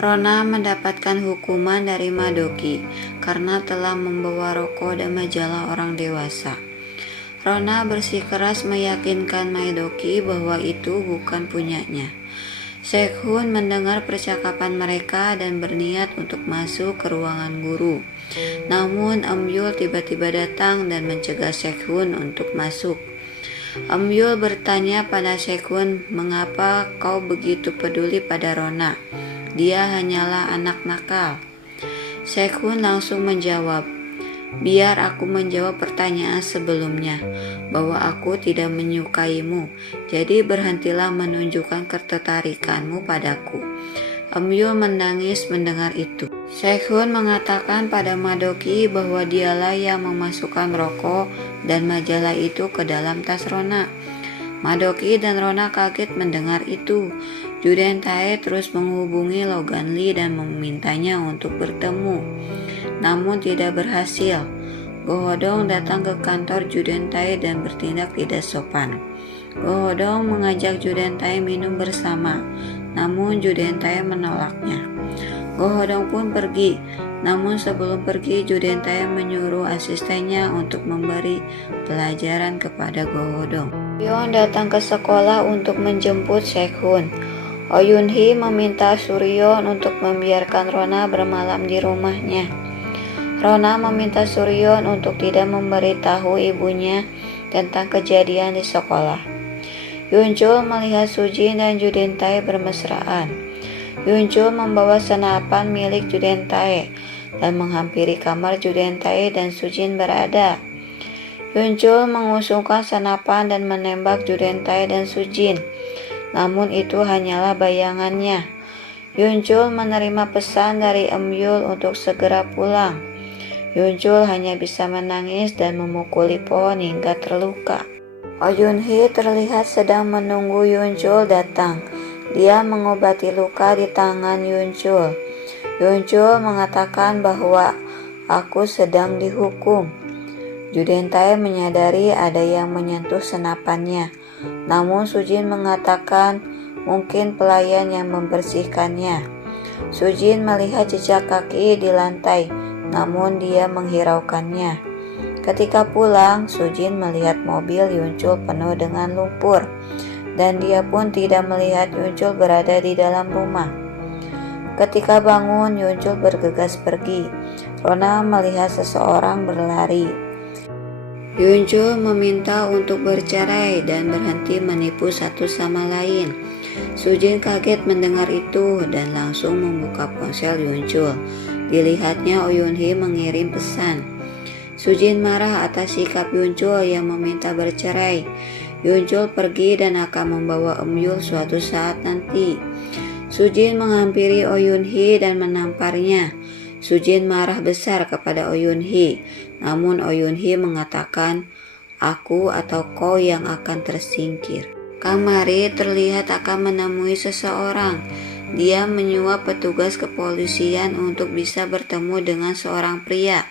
Rona mendapatkan hukuman dari Madoki karena telah membawa rokok dan majalah orang dewasa. Rona bersikeras meyakinkan Madoki bahwa itu bukan punyanya. Sekhun mendengar percakapan mereka dan berniat untuk masuk ke ruangan guru. Namun Yul tiba-tiba datang dan mencegah Sekhun untuk masuk. Yul bertanya pada Sekhun, "Mengapa kau begitu peduli pada Rona? Dia hanyalah anak nakal." Sekhun langsung menjawab, "Biar aku menjawab pertanyaan sebelumnya, bahwa aku tidak menyukaimu, jadi berhentilah menunjukkan ketertarikanmu padaku." Yul menangis mendengar itu. Sekhun mengatakan pada Madoki bahwa dialah yang memasukkan rokok dan majalah itu ke dalam tas Rona. Madoki dan Rona kaget mendengar itu. Judentai terus menghubungi Logan Lee dan memintanya untuk bertemu, namun tidak berhasil. Gohodong datang ke kantor Judentai dan bertindak tidak sopan. Gohodong mengajak Judentai minum bersama, namun Judentai menolaknya. Gohodong pun pergi, namun sebelum pergi Judentai menyuruh asistennya untuk memberi pelajaran kepada Gohodong. Suryon datang ke sekolah untuk menjemput Sekhun. Oyunhee meminta Suryon untuk membiarkan Rona bermalam di rumahnya. Rona meminta Suryon untuk tidak memberitahu ibunya tentang kejadian di sekolah. Yunchul melihat Sujin dan Judentai bermesraan. Yunchul membawa senapan milik Judentai dan menghampiri kamar Judentai dan Sujin berada. Yunchul mengusungkan senapan dan menembak Judentai dan Sujin. Namun itu hanyalah bayangannya. Yunchul menerima pesan dari Yul untuk segera pulang. Yunchul hanya bisa menangis dan memukuli pohon hingga terluka. Oyunhee terlihat sedang menunggu Yunchul datang. Dia mengobati luka di tangan Yunchul. Yunchul mengatakan bahwa aku sedang dihukum. Judentai menyadari ada yang menyentuh senapannya. Namun Sujin mengatakan mungkin pelayan yang membersihkannya. Sujin melihat jejak kaki di lantai, namun dia menghiraukannya. Ketika pulang, Sujin melihat mobil Yunchul penuh dengan lumpur, dan dia pun tidak melihat Yunchul berada di dalam rumah. Ketika bangun, Yunchul bergegas pergi. Rona melihat seseorang berlari. Yunchul meminta untuk bercerai dan berhenti menipu satu sama lain. Sujin kaget mendengar itu dan langsung membuka ponsel Yunchul. Dilihatnya Oyunhee mengirim pesan. Sujin marah atas sikap Yunchul yang meminta bercerai. Yunchul pergi dan akan membawa Yul suatu saat nanti. Sujin menghampiri Oyunhee dan menamparnya. Sujin marah besar kepada Oyunhee, namun Oyunhee mengatakan, "Aku atau kau yang akan tersingkir." Kang Mari terlihat akan menemui seseorang. Dia menyuap petugas kepolisian untuk bisa bertemu dengan seorang pria.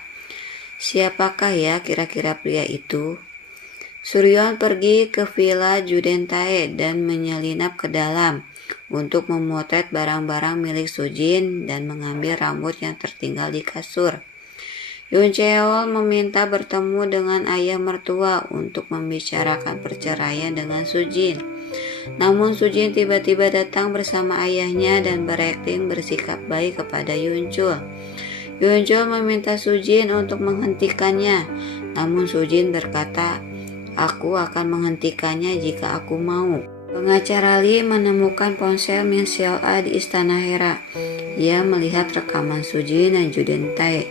Siapakah ya kira-kira pria itu? Suryon pergi ke villa Judentai dan menyelinap ke dalam untuk memotret barang-barang milik Sujin dan mengambil rambut yang tertinggal di kasur. Yun Cheol meminta bertemu dengan ayah mertua untuk membicarakan perceraian dengan Sujin. Namun Sujin tiba-tiba datang bersama ayahnya dan berakting bersikap baik kepada Yunchul. Yunchul meminta Sujin untuk menghentikannya, namun Sujin berkata, "Aku akan menghentikannya jika aku mau." Pengacara Lee menemukan ponsel Min Seol-a di Istana Hera. Ia melihat rekaman Sujin dan Judentai.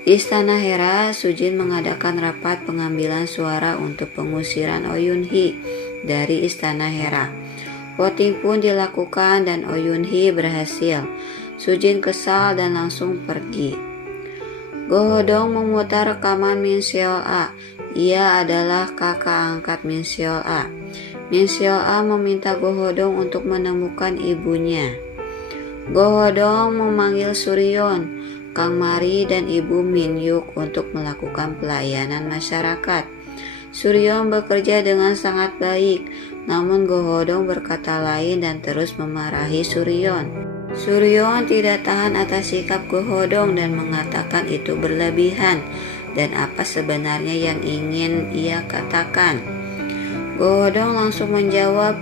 Di Istana Hera, Sujin mengadakan rapat pengambilan suara untuk pengusiran Oyunhee dari Istana Hera. Voting pun dilakukan dan Oyunhee berhasil. Sujin kesal dan langsung pergi. Gohodong memutar rekaman Min Seol-a. Ia adalah kakak angkat Min Seol-a. Min Seol-a meminta Gohodong untuk menemukan ibunya. Gohodong memanggil Suryon, Kang Mari dan Ibu Min Yuk untuk melakukan pelayanan masyarakat. Suryon bekerja dengan sangat baik, namun Gohodong berkata lain dan terus memarahi Suryon. Suryon tidak tahan atas sikap Go Hodong dan mengatakan itu berlebihan dan apa sebenarnya yang ingin ia katakan. Go Hodong langsung menjawab,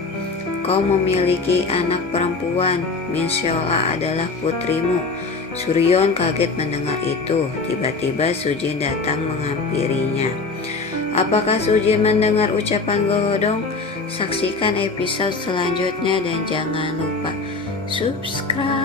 "Kau memiliki anak perempuan, Min Seola adalah putrimu." Suryon kaget mendengar itu. Tiba-tiba Sujin datang menghampirinya. Apakah Sujin mendengar ucapan Go Hodong? Saksikan episode selanjutnya dan jangan lupa subscribe.